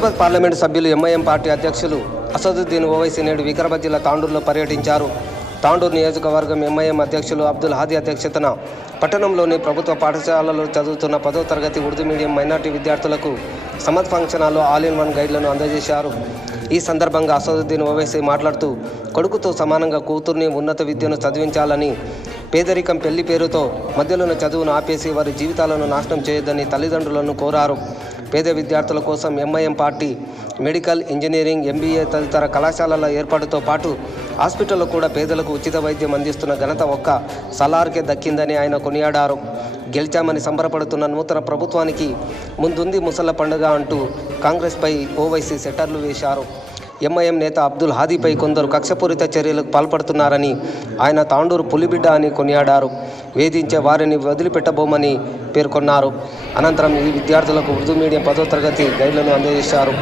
Hyderabad parliament సభ్యులు MIM party అధ్యక్షులు అసదుద్దీన్ ఓవైసీ నేడు వికారాబాద్ జిల్లా తాండూరులో పర్యటించారు. తాండూరు నియోజకవర్గం ఎంఐఎం అధ్యక్షులు అబ్దుల్ హాదీ అధ్యక్షతన పట్టణంలోని ప్రభుత్వ పాఠశాలలో చదువుతున్న 10వ తరగతి ఉర్దూ మీడియం మైనార్టీ విద్యార్థులకు సమద్ ఫంక్షన్ హాల్లో ఆల్ ఇన్ వన్ గైడ్లను అందజేశారు. ఈ సందర్భంగా అసదుద్దీన్ ఓవైసీ మాట్లాడుతూ కొడుకుతో సమానంగా కూతుర్ని ఉన్నత విద్యను చదివించాలని, పేదరికం పెళ్లి పేరుతో మధ్యలోని చదువును ఆపేసి వారి జీవితాలను నాశనం చేయొద్దని తల్లిదండ్రులను కోరారు. పేద విద్యార్థుల కోసం MIM party medical, engineering, MBA తదితర కళాశాలల ఏర్పాటుతో పాటు హాస్పిటల్లో కూడా పేదలకు ఉచిత వైద్యం అందిస్తున్న ఘనత ఒక్క సలార్కే దక్కిందని ఆయన కొనియాడారు. గెలిచామని సంబరపడుతున్న నూతన ప్రభుత్వానికి ముందుంది ముసళ్ల పండుగ అంటూ కాంగ్రెస్పై ఓవైసీ సెటర్లు వేశారు. ఎంఐఎం నేత అబ్దుల్ హాదీపై కొందరు కక్షపూరిత చర్యలకు పాల్పడుతున్నారని, ఆయన తాండూరు పులిబిడ్డ అని కొనియాడారు. వేధించే వారిని వదిలిపెట్టబోమని పేర్కొన్నారు. అనంతరం ఈ విద్యార్థులకు ఉర్దూ మీడియం 10వ తరగతి గైడ్లను అందజేశారు.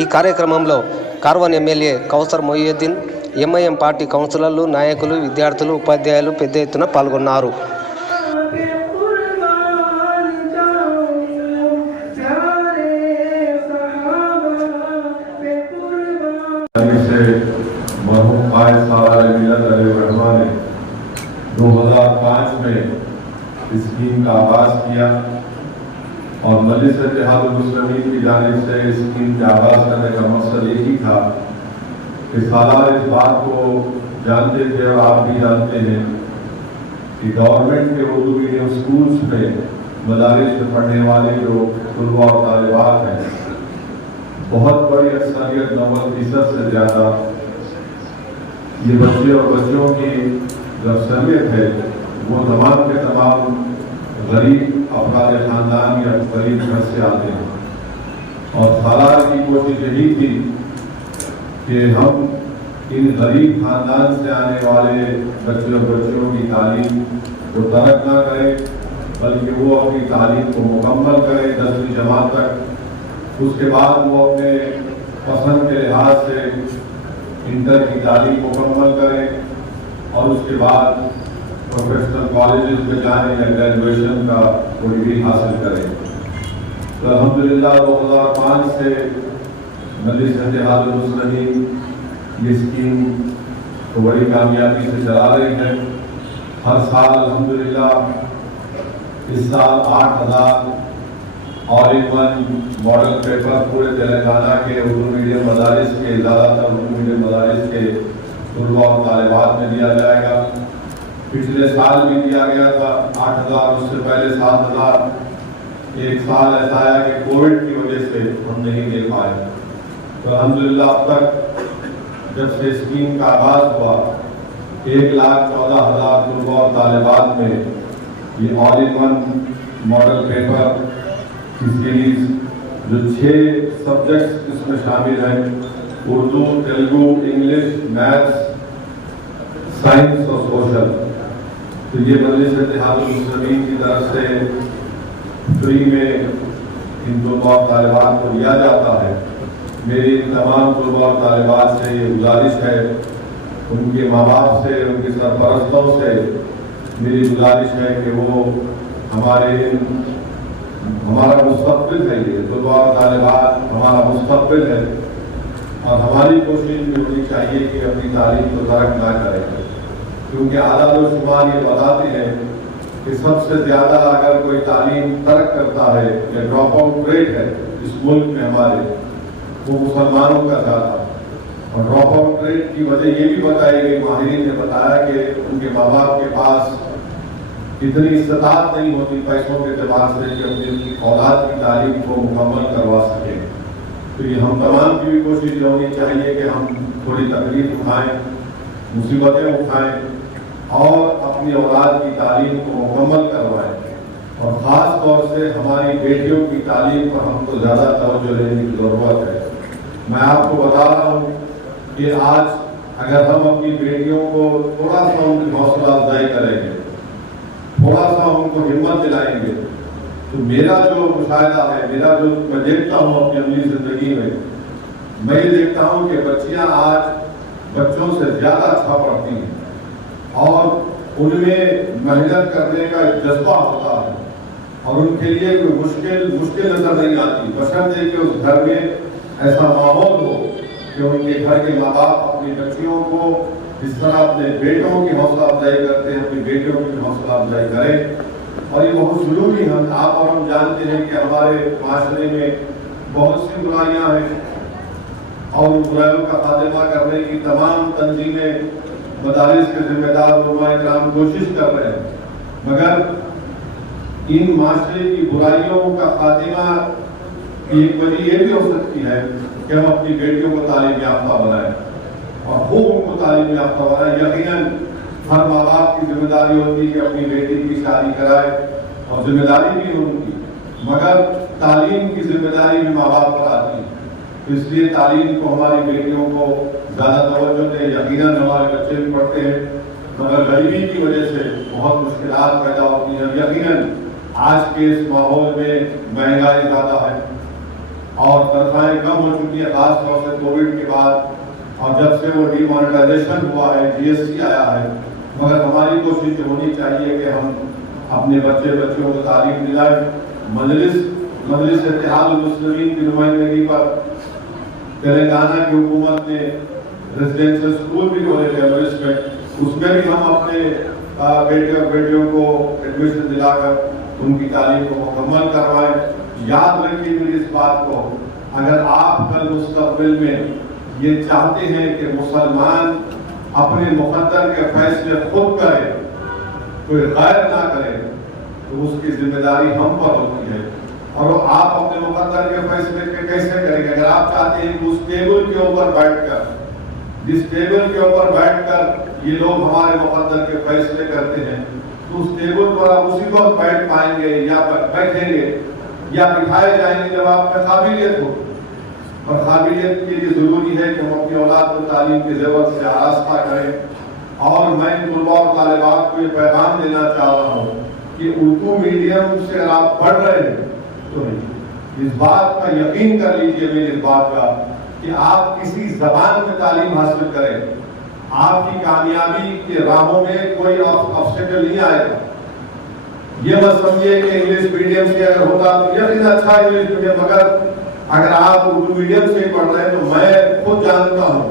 ఈ కార్యక్రమంలో కార్వాన్ ఎమ్మెల్యే కౌసర్ మొయ్యుద్దీన్, ఎంఐఎం పార్టీ కౌన్సిలర్లు, నాయకులు, విద్యార్థులు, ఉపాధ్యాయులు పెద్ద ఎత్తున పాల్గొన్నారు. मरहूम कायद सालार मिलत रहमान ने 2005 में स्कीम का आगाज किया और मजलिस इत्तेहादुल मुस्लिमीन की जानिब से स्कीम के आगाज करने का मकसद एक ही था कि सालार इस बात को जानते थे और आप भी जानते हैं कि गवर्नमेंट के उर्दू मीडियम स्कूल्स में मदारिस में पढ़ने वाले जो तलबा और तालिबात हैं, बहुत बड़ी अक्सरियत 90% से ज़्यादा ये बच्चे और बच्चों की जो अक्सरियत है वो तमाम के तमाम गरीब अफराद ख़ानदान या गरीब घर से आते हैं। और सालार की कोशिश यही थी कि हम इन गरीब ख़ानदान से आने वाले बच्चे और बच्चियों की तालीम को तर्क ना करें, बल्कि वो अपनी तालीम को मुकम्मल करें 10वीं जमात तक। उसके बाद वो अपने पसंद के लिहाज से इंटर की तालीम मुकम्मल करें और उसके बाद प्रोफेशनल कॉलेजेस में जाएं या ग्रेजुएशन का कोई डिग्री हासिल करें। तो अल्हम्दुलिल्लाह 2005 से मजलिस इत्तेहादुल मुस्लिमीन ये स्कीम को बड़ी कामयाबी से चला रही है। हर साल अल्हम्दुलिल्लाह इस साल 8000 all in one model paper पूरे तेलंगाना के उर्दू मीडियम मदारिस के, ज़्यादातर उर्दू मीडियम मदारिस के तलबा और तालिबात में दिया जाएगा। पिछले साल भी दिया गया था 8000, उससे पहले 7000। एक साल ऐसा आया कि कोविड की वजह से हम नहीं दे पाए। तो अल्हम्दुलिल्लाह अब तक जब से स्कीम का आगाज़ हुआ 1,14,000 तलबा और तालिबात में ये all in one model paper की सीरीज जो 6 सब्जेक्ट्स इसमें शामिल हैं, Urdu, Telugu, English, maths, science और सोशल, तो ये मजलिस इत्तेहादुल मुस्लिमीन की तरफ से फ्री में इन तलबा और तालिबात को दिया जाता है। मेरी तमाम तलबा और तालिबात से ये गुजारिश है, उनके माँ बाप से, उनके सरपरस्तों से मेरी गुजारिश है कि वो हमारा मुस्तक़बिल है, ये तलबा और तालिबात हमारा मुस्तक़बिल है और हमारी कोशिश भी होनी चाहिए कि अपनी तालीम को तर्क ना करें, क्योंकि आदाद-ओ-शुमार ये बताते हैं कि सबसे ज़्यादा अगर कोई तालीम तर्क करता है या ड्रॉप आउट रेट है इस मुल्क में हमारे, वो मुसलमानों का ज़्यादा। और ड्रॉप आउट रेट की वजह ये भी बताई गई, माहिरीन ने बताया कि उनके माँ बाप के पास इतनी इस्तात नहीं होती पैसों के एतबार से कि अपनी औलाद की तालीम को मुकम्मल करवा सकें। तो ये हम तमाम की भी कोशिश होनी चाहिए कि हम थोड़ी तकलीफ उठाएं, मुसीबतें उठाएं और अपनी औलाद की तालीम को मुकम्मल करवाएं। और ख़ास तौर से हमारी बेटियों की तालीम पर हमको ज़्यादा तवज्जो देने की ज़रूरत है। मैं आपको बता रहा हूँ कि आज अगर हम अपनी बेटियों को थोड़ा सा उनकी हौसला अफजाई करेंगे, थोड़ा सा उनको हिम्मत दिलाएंगे, तो मेरा जो मुशाहिदा है, मेरा जो मैं देखता हूँ अपनी अमली ज़िंदगी में, मैं ये देखता हूँ कि बच्चियाँ आज बच्चों से ज़्यादा अच्छा पढ़ती हैं और उनमें मेहनत करने का एक जज्बा होता है और उनके लिए कोई मुश्किल नजर नहीं आती, बशर्ते कि उस घर में ऐसा माहौल हो कि उनके घर के माँ बाप अपनी बच्चियों को इस तरह अपने बेटों की हौसला अफजाई करते हैं, अपनी बेटियों की हौसला अफजाई करें। और ये बहुत जरूरी है। आप और हम जानते हैं कि हमारे माशरे में बहुत सी बुराइयां हैं और उन बुराइयों का खात्मा करने की तमाम तंजीमें, मदारिस के जिम्मेदार उलमा इकराम कोशिश कर रहे हैं, मगर इन माशरे की बुराइयों का खात्मा की एक वजह ये भी हो सकती है कि हम अपनी बेटियों को तालीम याफ्ता बनाएं और खूब उनको तालीम याफ्ता बनाएं। यकीनन हर माँ बाप की जिम्मेदारी होती है कि अपनी बेटी की शादी कराए और जिम्मेदारी भी उनकी, मगर तालीम की जिम्मेदारी भी माँ बाप पर आती है। तो इसलिए तालीम को, हमारी बेटियों को ज़्यादा तवज्जो दें। यकीनन हमारे बच्चे भी पढ़ते हैं, मगर गरीबी की वजह से बहुत मुश्किलात पैदा होती हैं। यकीनन आज के इस माहौल में महंगाई ज़्यादा है और तनख्वाहें कम हो चुकी है, खास तौर से कोविड के बाद और जब से वो डिमोनेटाइजेशन हुआ है, GST आया है। मगर हमारी कोशिश होनी चाहिए कि हम अपने बच्चों को तालीम दिलाएं। मजलिस इत्तेहादुल मुस्लिमीन की नुमाइंदगी पर तेलंगाना की हुकूमत ने रेजिडेंशियल स्कूल भी खोले थे एवरेस्ट में, उसमें भी हम अपने बेटियों को एडमिशन दिलाकर उनकी तालीम को मुकम्मल करवाएं। याद रखिए मेरी इस बात को, अगर आप कल मुस्तकबिल में ये चाहते हैं कि मुसलमान अपने मुकद्दर के फैसले खुद करे, कोई गैर ना करे, तो उसकी जिम्मेदारी हम पर होती है। और आप अपने मुकद्दर के फैसले के कैसे करेंगे? अगर आप चाहते हैं कि उस टेबल के ऊपर बैठकर, जिस टेबल के ऊपर बैठकर ये लोग हमारे मुकद्दर के फैसले करते हैं, तो उस टेबल पर आप उसी वक्त बैठ पाएंगे या बैठेंगे या बिठाए जाएंगे जब आप में काबिलियत हो। और काबिलियत के लिए जरूरी है कि हम अपनी औलाद को तालीम की ज़रूरत से आरास्ता करें। और मैं तलबा और तालिबात को ये पैगाम देना चाह रहा हूँ कि उर्दू मीडियम से अगर आप पढ़ रहे हैं तो इस बात का यकीन कर लीजिए, मेरी इस बात का, कि आप किसी जबान में तालीम हासिल करें, आपकी कामयाबी के राहों में कोई ऑब्स्टेकल नहीं आएगा। ये मत समझिए कि इंग्लिश मीडियम से अगर होता तो यकीन अच्छा इंग्लिश मीडियम, मगर अगर आप उर्दू मीडियम से पढ़ रहे हैं तो मैं खुद जानता हूँ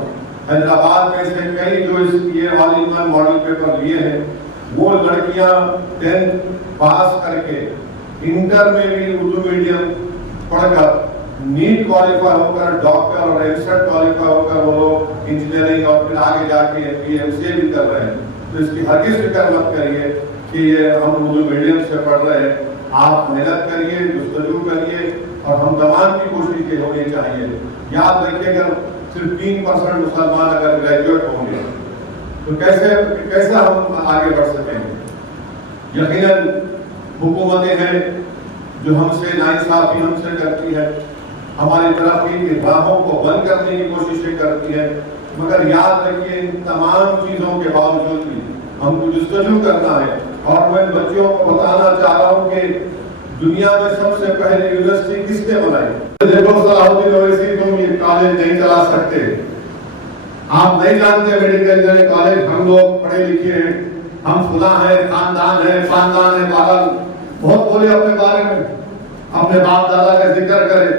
हैदराबाद में से कई जो ये all in one model paper लिए हैं, वो लड़कियां 10th पास करके इंटर में भी उर्दू मीडियम पढ़कर नीट क्वालिफाई होकर डॉक्टर और एमसेट क्वालिफाई होकर वो लोग इंजीनियरिंग और फिर आगे जाके MBA भी कर रहे हैं। तो इसकी हरगिज़ फिक्र मत करिए कि ये हम उर्दू मीडियम से पढ़ रहे हैं। आप मेहनत करिए, जुस्तजू करिए और हम तमाम की कोशिश ये होनी चाहिए। याद रखिए अगर सिर्फ 3% मुसलमान अगर ग्रेजुएट होंगे तो कैसे हम आगे बढ़ सकेंगे? यकीनन हुकूमतें हैं जो हमसे नाइंसाफी हमसे करती है, हमारी तरक्की की राहों को बंद करने की कोशिशें करती है, मगर याद रखिए इन तमाम चीज़ों के बावजूद भी हमको जुस्तजू करना है। और मैं बच्चों को बताना चाह रहा हूँ कि दुनिया में सबसे पहले यूनिवर्सिटी किसने बनाई? देखो सलाहुद्दीन ओवैसी, तुम ये कॉलेज नहीं चला सकते, आप नहीं जानते मेडिकल इंजीनियरिंग कॉलेज, हम लोग पढ़े लिखे हैं, हम खुदा है, खानदान है पागल, बहुत बोले अपने बारे में, अपने बाप दादा का जिक्र करे।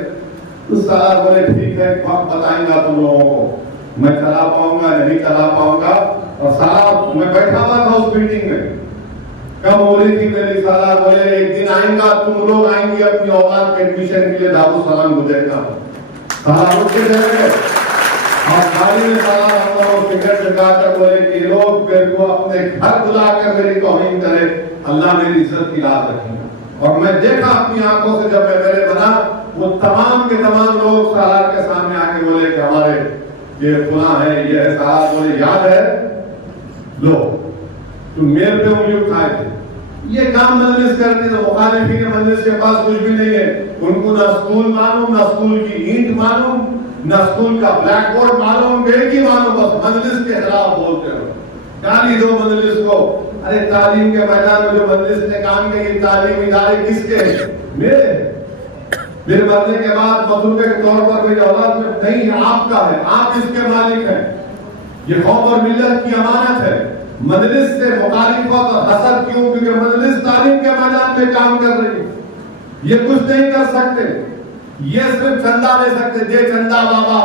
तो साला बोले ठीक है, वक्त बताएंगा तुम लोगों को, मैं चला पाऊंगा नहीं चला पाऊंगा। और साला मैं बैठा हुआ था उस मीटिंग में, कब हो रही थी मेरी, साला बोले एक दिन आएंगा, तुम लोग आएंगे अपनी औलाद के एडमिशन के लिए दारू सलाम गुजरेगा। साला उठ के जाएंगे और गाड़ी में साला हम लोग टिकट लगाकर बोले कि लोग मेरे को अपने घर बुलाकर मेरी तौहीन करे, अल्लाह मेरी इज्जत की लाज रखेगा। और मैं देखा अपनी आंखों से जब मैं मेरे बना, वो तमाम के तमाम लोग सालार के सामने आके बोले कि हमारे ये फुला है, ये है। सालार बोले याद है, लो तुम मेरे पे उंगली उठाए थे, ये काम मजलिस करती तो मुखालिफी के मजलिस के पास कुछ भी नहीं है, उनको ना स्कूल मालूम, ना स्कूल की ईंट मालूम, ना स्कूल का ब्लैक बोर्ड मालूम, बेटी मालूम, बस मजलिस के खिलाफ बोलते हो, गाली दो मजलिस को। अरे तालीम के मैदान में जो मजलिस ने काम किया, ये तालीम इदारे किसके हैं? मेरे मरने के बाद मजलूमे के तौर पर मेरी औलाद में नहीं, आपका है, आप इसके मालिक हैं। ये कौम और मिल्लत की अमानत है। मजलिस से मुखालिफत और हसद क्यों? क्योंकि मजलिस तालीम के मैदान में काम कर रही है, ये कुछ नहीं कर सकते। ये सिर्फ चंदा दे सकते, दे चंदा बाबा,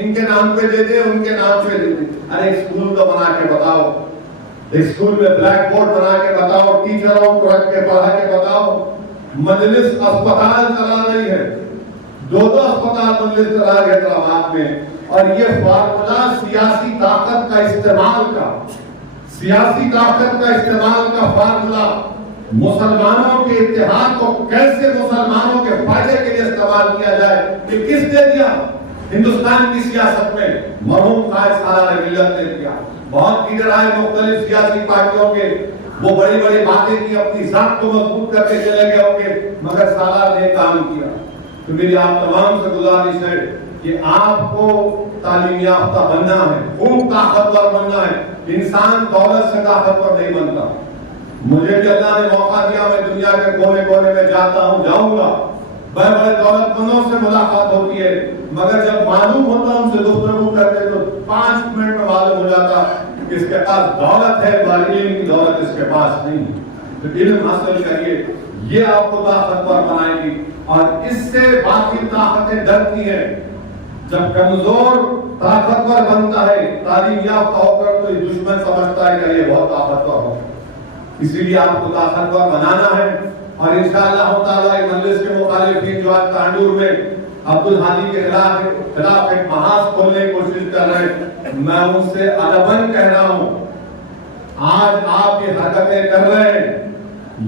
इनके नाम पे दे दे, उनके नाम पे दे दे। अरे एक स्कूल तो बना के बताओ, एक स्कूल में ब्लैक बोर्ड बना के बताओ, टीचरों को रख के पढ़ा के बताओ। मजलिस अस्पताल चला रही है, 2-2 अस्पताल मजलिस चला रही है हैदराबाद में, और ये फार्मूला सियासी ताकत का इस्तेमाल का फार्मूला मुसलमानों के इत्तेहाद को कैसे मुसलमानों के फायदे के लिए इस्तेमाल किया जाए, ये किसने दिया? हिंदुस्तान की सियासत में मरहूम कायद सालार मिल्लत ने दिया। बहुत लीडर आए मुख्तलिफ सियासी पार्टियों के, वो बड़ी बड़ी बातें की, अपनी जात को मजबूत करके चले गए होंगे, मगर सालार ने काम किया। तो मेरी आप तमाम से गुजारिश है कि आपको तालीम याफ्ता बनना है, खूब ताकतवर बनना है। इंसान दौलत से ताकतवर नहीं बनता। मुझे भी अल्लाह ने मौका दिया, मैं दुनिया के कोने कोने में जाता हूँ, जाऊंगा, बड़े बड़े दौलतमंदों से मुलाकात होती है, मगर जब मालूम होता उनसे गुफ्तगू करते तो 5 मिनट में मालूम हो जाता कि इसके पास दौलत है, इल्म की दौलत इसके पास नहीं। तो इल्म हासिल करिए, ये आपको ताकतवर बनाएगी, और इससे बाकी ताकतें डरती हैं। जब कमजोर ताकतवर बनता है, तालीम याफ्ता होकर, तो दुश्मन समझता है कि ये बहुत ताकतवर हो। इसीलिए आपको ताकतवर बनाना है, और इंशाअल्लाह ताला मजलिस के मुखालिफिन जो आज तांडूर में अब्दुल हादी के खिलाफ एक महाज खोलने की कोशिश कर रहे हैं, मैं उनसे अदबन कह रहा हूं, आज आप ये हरकतें कर रहे हैं,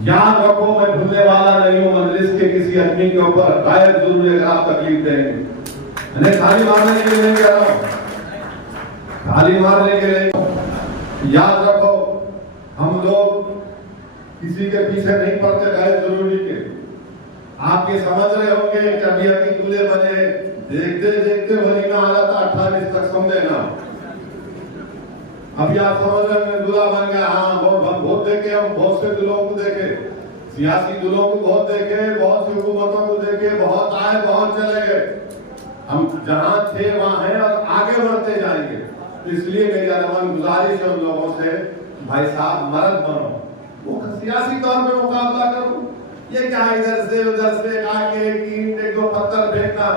याद रखो मैं भूलने वाला नहीं हूं। मजलिस के किसी आदमी के ऊपर गायब जरूर है, आप तकलीफ देंगे। मैं खाली मारने के लिए नहीं कह रहा हूं, खाली मारने के लिए। याद रखो, हम लोग किसी के पीछे नहीं पड़ते गैर जरूरी के। आप ये समझ रहे होंगे कि अभी अभी दूल्हे बने, देखते देखते वलीमा आ जाता 28 तक, समझे ना। अभी आप समझ रहे हैं दूल्हा बन गया, हाँ बहुत देखे, हम बहुत से दूल्हों को देखे, सियासी दूल्हों को बहुत देखे, बहुत सी हुकूमतों को देखे, बहुत आए बहुत चले गए। हम जहां थे वहां हैं और आगे बढ़ते जाएंगे। इसलिए मेरी अदबन गुजारिश है उन लोगों से, भाई साहब मर्द बनो, वो सियासी तौर पे मुकाबला करो। ये क्या इधर से उधर से आके एक दो पत्थर फेंकना।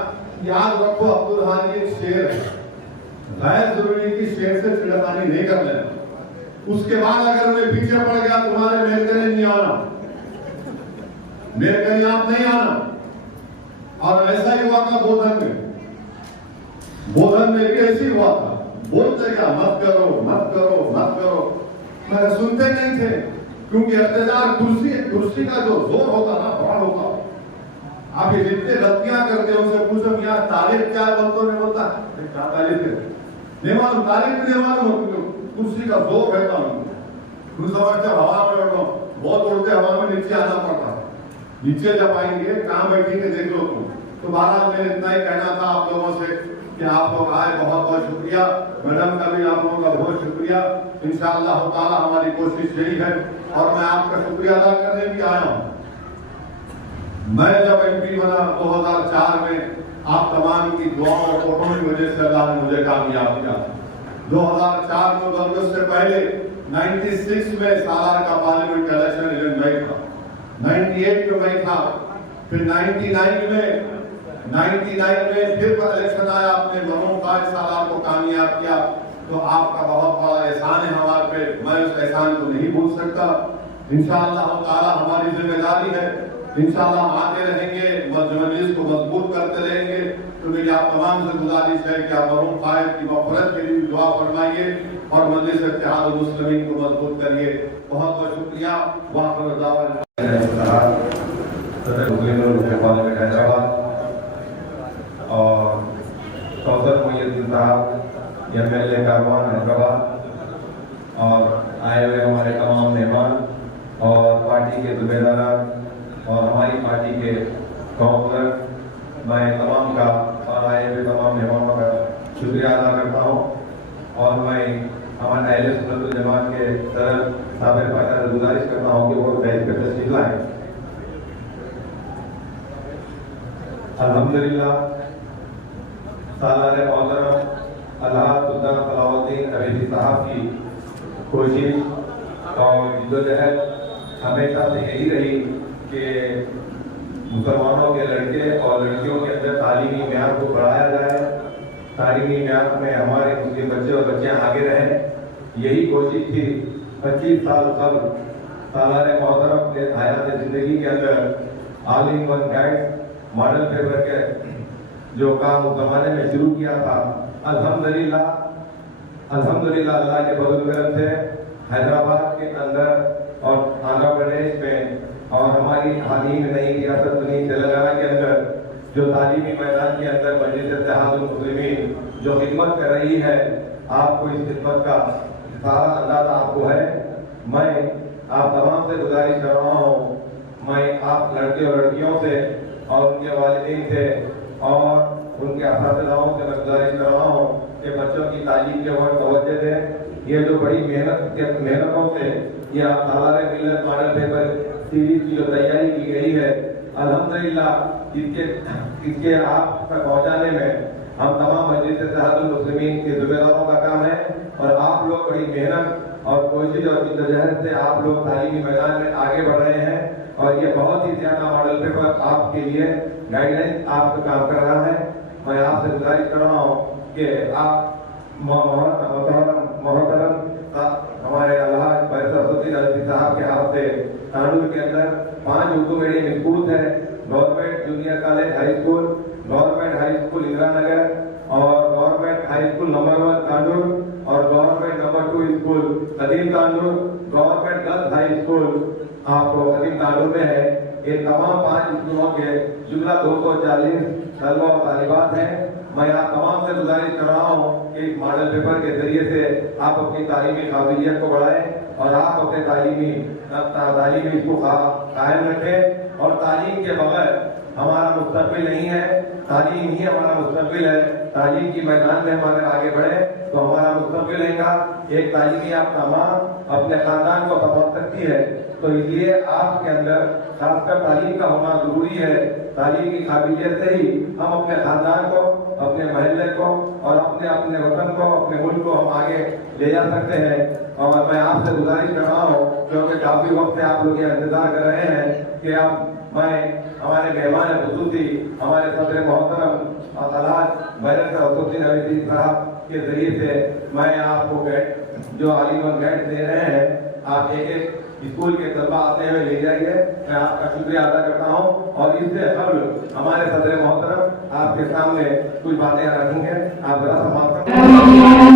याद रखो अब्दुल हादी एक शेर है, गैर जरूरी की शेर से छिड़खानी नहीं कर लेना। उसके बाद अगर उन्हें पीछे पड़ गया, तुम्हारे मेलकने नहीं आना, मेलकने आप नहीं आना। और ऐसा ही हुआ था बोधन में, बोधन में भी ऐसी हुआ था, बोलते क्या मत करो मत करो मत करो, मगर सुनते नहीं थे, क्योंकि इख्तियार कुर्सी का जो जोर होता ना बड़ा होता। आप ये जितने गलतियां करते हो उनसे पूछो यार तारीफ क्या है, बोलते नहीं बोलता क्या तारीफ है, नहीं मालूम, तारीफ नहीं मालूम, कुर्सी का जोर रहता उनको। समझते हवा में बैठो, बहुत उड़ते हवा में नीचे आना पड़ता, नीचे जब आएंगे कहाँ बैठेंगे देख लो तुम। तो बहरहाल मैंने इतना ही कहना था आप लोगों से कि आप लोग आए, बहुत बहुत शुक्रिया। मैडम का भी आप लोगों का बहुत शुक्रिया। इंशाअल्लाह ताला हमारी कोशिश यही है, और मैं आपका शुक्रिया अदा करने भी आया हूँ। मैं जब एमपी बना 2004 में, आप तमाम की दुआओं और वोटों की वजह से अल्लाह ने मुझे कामयाब किया। 2004 में बल्कि उससे पहले 96 में सालार का पार्लियामेंट का इलेक्शन एजेंट मैं था, 98 में मैं था, फिर 99 में फिर इलेक्शन आया, आपने मरहूम कायद सालार को कामयाब किया। तो आपका बहुत बड़ा एहसान है हमारे पे, मैं उस एहसान को नहीं भूल सकता। इंशाअल्लाह ताला हमारी जिम्मेदारी है, इंशाअल्लाह हम आते रहेंगे, मजलिस को मजबूत करते रहेंगे। तो मेरी आप तमाम से गुजारिश है कि आप मरहूम कायद की मग़फ़िरत के लिए दुआ फरमाइए और मजलिस इत्तेहाद मुस्लिमीन को मजबूत करिए। बहुत बहुत शुक्रिया। हैदराबाद और कौसर मोइनुद्दीन साहब MLA कारवान हैदराबाद और आए हुए हमारे तमाम मेहमान और पार्टी के ज़िम्मेदार और हमारी पार्टी के काउंसलर, मैं तमाम का और आए हुए तमाम मेहमानों का शुक्रिया अदा करता हूँ। और मैं हमारे अहले सुन्नत वल जमात के सदर साबिर पाशा से गुजारिश करता हूँ कि वो बैठ कर तशरीफ लाएं। अल्हम्दुलिल्लाह सालार मोहतरम अल्लाह सुल्तान सलाहुद्दीन अहमदी साहब की कोशिश और जद्दोजहद हमेशा से यही रही कि मुसलमानों के लड़के और लड़कियों के अंदर तालीमी म्यार को बढ़ाया जाए, तालीमी म्यार में हमारे मुस्लिम बच्चे और बच्चियां आगे रहें, यही कोशिश थी 25 साल कबल सालारे मोहतरम के हयात ज़िंदगी के अंदर all in one guide model paper के जो काम उस जमाने में शुरू किया था। अल्हम्दुलिल्लाह अल्लाह के फजल करम से हैदराबाद के अंदर और आंध्र प्रदेश में और हमारी हाल ही में नई रियासत बनी तेलंगाना के अंदर जो तालीमी मैदान के अंदर मजलिस इत्तेहादुल मुस्लिमीन जो खिदमत कर रही है, आपको इस खिदमत का सारा अंदाजा आपको है। मैं आप तमाम से गुजारिश कर रहा हूँ, मैं आप लड़के और लड़कियों से और उनके वालिदैन से और उनके असातिज़ाओं से मैं गुजारिश कर रहा हूँ कि बच्चों की तालीम के ओर तवज्जो दें। ये जो बड़ी मेहनतों से ये आप सालारे मिलत मॉडल पेपर सीरीज की जो तैयारी की गई है, अल्हम्दुलिल्लाह इसके आप तक पहुँचाने में हम तमाम मजलिस इत्तेहादुल मुस्लिमीन के ज़िम्मेदारों का काम है और आप लोग बड़ी मेहनत और कोशिश और जिद्दोजहद से आप लोग तालीमी मैदान में आगे बढ़ रहे हैं और ये बहुत ही ज़्यादा मॉडल पेपर आपके लिए गाइडलाइन आपका काम कर रहा है। मैं आपसे गुजारिश कर रहा हूँ कि आप मोहतरम हमारे अलहाज बैरसुद्दीन अलवी साहब के हाथ से तांडुल के अंदर 5 उर्दू मीडियम स्कूल है, government junior college high school, government high school Indira Nagar और government high school number 1 Tandur और गवर्नमेंट नंबर 2 स्कूल कदीम Tandur, government girls high school आपको कदीम तांडुल में है। ये तमाम 5 स्कूलों के जुमला 240 तलबा और तालिबात हैं। मैं आप तमाम से गुजारिश कर रहा हूँ कि इस मॉडल पेपर के जरिए से आप अपनी तालीमी काबिलियत को बढ़ाएं और आप अपने तालीमी को कायम रखें। और तालीम के बगैर हमारा मुस्तकबिल नहीं है, तालीम ही हमारा मुस्तकबिल है। तालीम की मैदान में हम अगर आगे बढ़े तो हमारा मुस्तकबिल रहेगा। एक तालीमी याफ्ता माँ अपने खानदान को संभाल सकती है, तो इसलिए आपके अंदर खासकर तालीम का होना जरूरी है। तालीम की काबिलियत से ही हम अपने खानदान को, अपने महल्ले को और अपने वतन को, अपने मुल्क को हम आगे ले जा सकते हैं। और मैं आपसे गुजारिश कर रहा हूँ, क्योंकि काफी वक्त से आप लोग ये इंतजार कर रहे हैं कि मैं हमारे मेहमान खुसूसी हमारे सदर मोहतरम अलहाज बैरसुद्दीन अलवी साहब के जरिए से मैं आपको जो ऑल इन वन गाइड दे रहे हैं, आप एक स्कूल के तलबा आते हुए ले जाइए। मैं आपका शुक्रिया अदा करता हूँ और इससे कबल हमारे सदर मोहतरम आपके सामने कुछ बातें रखेंगे, आप जरा समाप्त